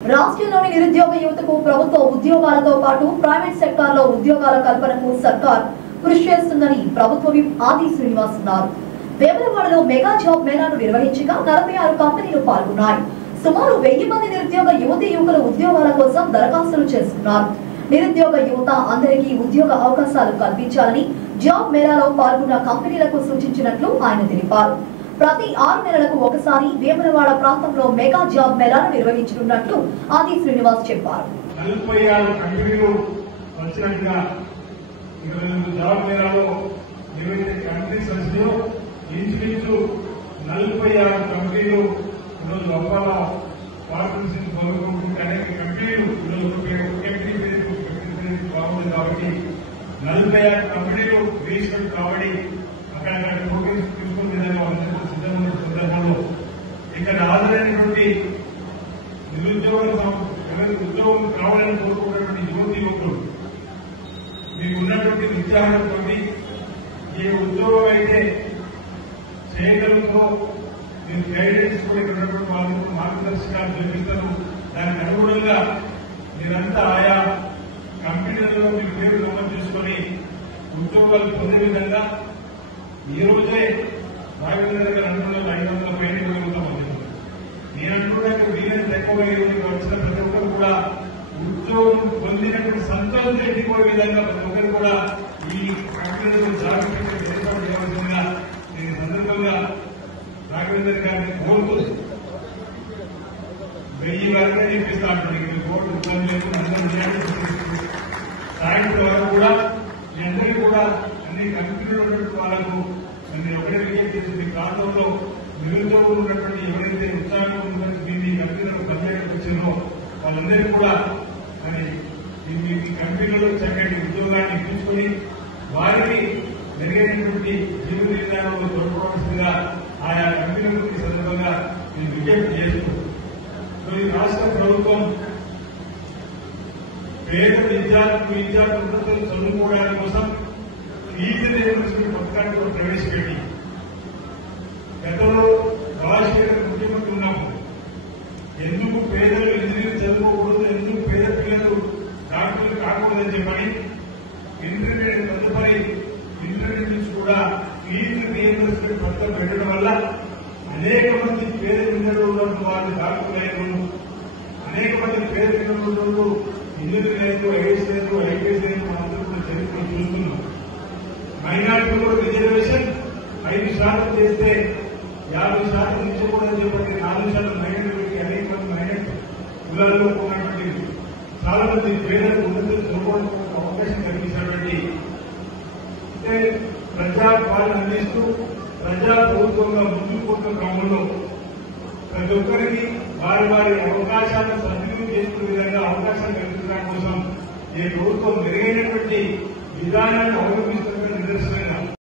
రాష్ట్రంలోని నిరుద్యోగ యువతకు ప్రభుత్వ ఉద్యోగాలతో పాటు ప్రైవేట్ సెక్టార్లో ఉద్యోగాల కల్పనకు సర్కార్ కృషి చేస్తుందని ప్రభుత్వ విప్ ఆది శ్రీనివాస్ అన్నారు. వేములవాడలో మెగా జాబ్ మేళాను నిర్వహించగా 46 కంపెనీలు పాల్గొన్నాయి. సుమారు 1000 మంది నిరుద్యోగ యువతీ యువకులు ఉద్యోగాల కోసం దరఖాస్తులు చేసుకున్నారు. నిరుద్యోగ యువత అందరికీ ఉద్యోగ అవకాశాలు కల్పించాలని జాబ్ మేళాలో పాల్గొన్న కంపెనీలకు సూచించినట్లు ఆయన తెలిపారు. ప్రతి 6 నెలలకు ఒకసారి వేములవాడ ప్రాంతంలో మెగా జాబ్ మేళాను నిర్వహించనున్నట్లు ఆది శ్రీనివాస్ చెప్పారు. 46 కంపెనీలు వచ్చినట్టుగా జాబ్ మేళాలో ఏవైతే కంపెనీస్ వచ్చినాయో ఇంచుమించు 46 కంపెనీలు ఈరోజు ఒప్పంద పార్ట్నర్షిప్ కోరుకుంటుంటే అనేక కంపెనీలు ఈరోజు బాగుంది కాబట్టి 46 కంపెనీలు రిజిస్టర్ కాబట్టి అక్కడ టోకెన్స్ తీసుకునే విధంగా వాళ్ళందరూ సిద్ధమైన సందర్భంలో ఇక్కడ హాజరైనటువంటి నిరుద్యోగం ఉద్యోగం కావాలని కోరుకున్నటువంటి యువతి యువకులు మీకు ఉన్నటువంటి ఉత్సాహంతో ఏ ఉద్యోగం అయితే చేయగలుగుతో మీరు గైడెన్స్ కూడా ఇక్కడ ఉన్నటువంటి వాళ్ళకు మార్గదర్శకాలు చూపిస్తారు. దానికి అనుగుణంగా మీరంతా ఆయా కంపెనీలలో మీ పేరు నమోదు చేసుకుని ఉద్యోగాలు పొందే విధంగా ఈ రోజే రాఘవేంద్ర గారు అనుకున్న 500 పైన ఇవ్వగలుగుతామని నేను అనుకున్నాక వీలైనంత ఎక్కువగా వచ్చిన ప్రతి ఒక్కరు కూడా ఉద్యోగం పొందినటువంటి సంతోషం ఎట్టిపోయే విధంగా ప్రతి ఒక్కరు కూడా ఈ కంపెనీలో జాగ్రత్తగా ఏర్పాటు చేయవలసిందిగా నేను సందర్భంగా రాఘవేంద్ర గారిని కోరుతూ 1000 వరకే చెప్పిస్తా అంటున్నాను. కోర్టు సాయంత్రం వరకు కూడా మీ అందరికీ కూడా అన్ని కంపెనీలు ఉన్నటువంటి వాళ్ళకు నేను ఒకటే విజ్ఞప్తి చేసింది. ప్రాంతంలో నిరుద్యోగులు ఉన్నటువంటి ఎవరైతే ఉత్సాహంగా ఉన్నటువంటి మీ కంపెనీలకు పనిచేయడానికి వచ్చారో వాళ్ళందరికీ కూడా మీ కంపెనీలలో చక్కటి ఉద్యోగాన్ని ఇప్పించుకొని వారికి మెరుగైనటువంటి జీవన విధానంలో తోడ్పడాల్సిందిగా ఆయా కంపెనీలకు ఈ సందర్భంగా నేను విజ్ఞప్తి చేస్తూ ఈ రాష్ట్ర ప్రభుత్వం పేద విద్యార్థులు చదువుకోవడానికి కోసం ఫీజు రియంబర్స్మెంట్ పథకాన్ని కూడా ప్రవేశపెట్టి గతంలో రాజశేఖర్ ముఖ్యమంత్రి ఉన్నప్పుడు ఎందుకు పేదలు ఇంజనీరింగ్ చదువుకోకూడదు, ఎందుకు పేద పిల్లలు డాక్టర్లు కాకూడదని చెప్పని ఇంటర్మీడియట్ తదుపరి ఇంటర్మీడియట్ నుంచి కూడా ఫీజు రియంబర్స్మెంట్ పథకం పెట్టడం వల్ల అనేక మంది పేద పిల్లలు ఉన్నప్పుడు వాళ్ళు డాక్టర్లు అయిన అనేక మంది పేద పిల్లలు ఇంజనీరింగ్ లేదు, ఐఏఎస్ లేదు, ఐపీఎస్ లేదు, మనందరూ కూడా చరిత్ర చూస్తున్నాం. మైనార్టీలో రిజర్వేషన్ 5% చేస్తే 50% ఇచ్చకూడదని చెప్పండి 4% మైనార్టీలకి అనేక మంది మైనార్టీ కులాల్లో ఉన్నటువంటి చాలా మంది పేదలకు ఉన్నతులు చదువుకోవడానికి అవకాశం కల్పించినటువంటి ప్రజా పాలన అందిస్తూ ప్రజా ప్రభుత్వంగా ముందుకు పోతున్న క్రమంలో ప్రతి ఒక్కరికి వారి అవకాశాలను సద్వినియోగం చేసుకునే విధంగా అవకాశాలు కల్పించడం కోసం ఈ ప్రభుత్వం మెరుగైనటువంటి విధానాన్ని అవలంబిస్తున్న